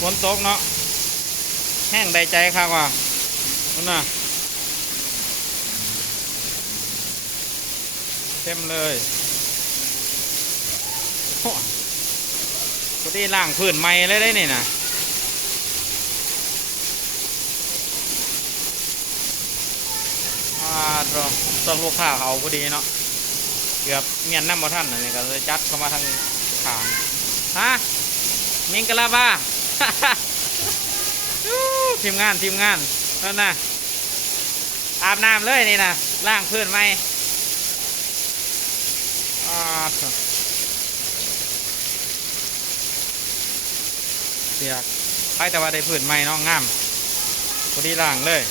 ฝนตกเนาะแห้งได้ใจครับว่านั่นน่ะเต็มเลยโอ้พอดีล่างพื้นใหม่เลยได้นี่นะต้องลูกค้าเขาพอดีเนาะเกือบเมียนน้ำมาท่านนี่ก็เลยจัดเข้ามาทางขางฮะมิงกะลาบ้า ทีมงานนั่นนะอาบน้ำเลยนี่นะล่างพื้นไหมเสียกใครแต่ว่าได้พื้นไหมน้องงามพอดีล่างเลย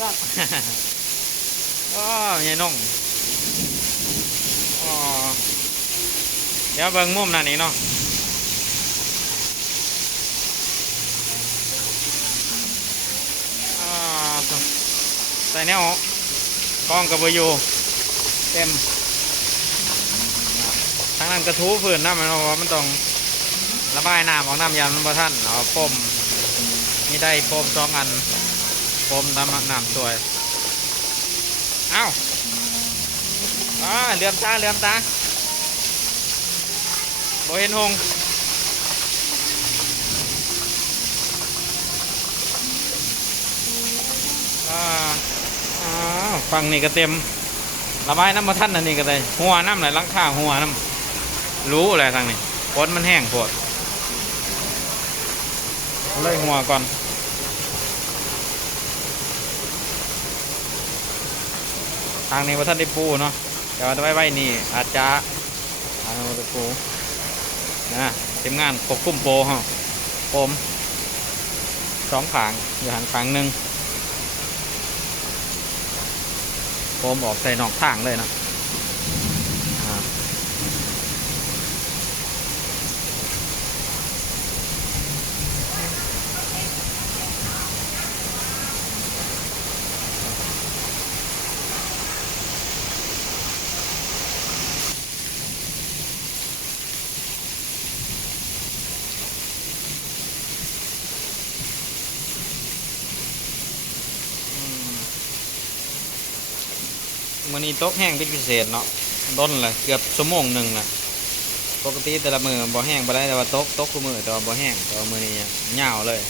จ้าอ๋อยายน้องอ๋อเดี๋ยวเบิ่งมุมนั่นนี่เนาะใส่แนวกล้องกับอยู่เต็มทางนั้นกระทู้ฝืนน้ำมันเพราะว่ามันต้องระบายน้ำออกน้ำยามันบ่ท่านเอาปมมีได้ปม2 อันปมทำน้ำสวยเอ้าเหลื่อมตาบ่เห็นหงฝั่งนี้ก็เต็มระบายน้ำมาท่านอันนี้ก็ได้หัวน้ำไหลลังข้าหัวน้ำรู้อะไรทางนี้ฝนมันแห้งปวดเลยหัวก่อนทางนี้ว่าท่านได้ปูเนาะเดี๋ยวจะไว้นี่อาจจะทางนี้ได้ปูนะทีมงานควบคุมโปฮะผม2 ขางอยู่หันขางหนึ่งผมออกใส่นอกทางเลยนะมื้อนี้ตกแห้งเป็นพิเศษเนาะด้นเลยเกือบ1 ชั่วโมงนะปกติแต่ละมือบ่แห้งบ่ได้แต่ว่าตกทุกมือแต่ว่าบ่แห้งแต่ว่ามื้อนี้ยาวเลย